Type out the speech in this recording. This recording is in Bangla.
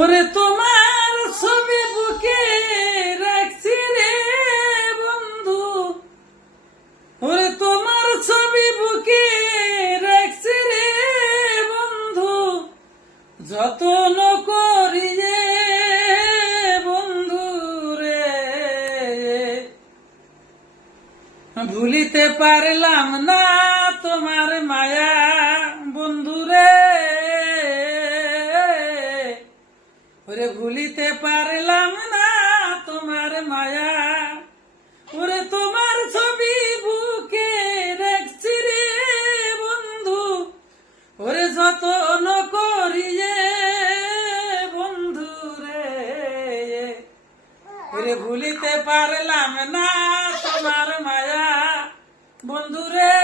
ওরে তোমার ছবি বুকে রাখছি রে বন্ধু, ওরে তোমার ছবি বুকে রাখছি রে বন্ধু, যতন করি রে বন্ধু রে, ভুলিতে পারলাম না তোমার মায়া বন্ধু রে, ওরে ভুলিতে পারলাম না তোমার মায়া, ওরে তোমার ছবি বুকে রাখছি রে বন্ধু, ওরে যতন করি রে বন্ধু রে, ওরে ভুলিতে পারলাম না তোমার মায়া বন্ধু রে।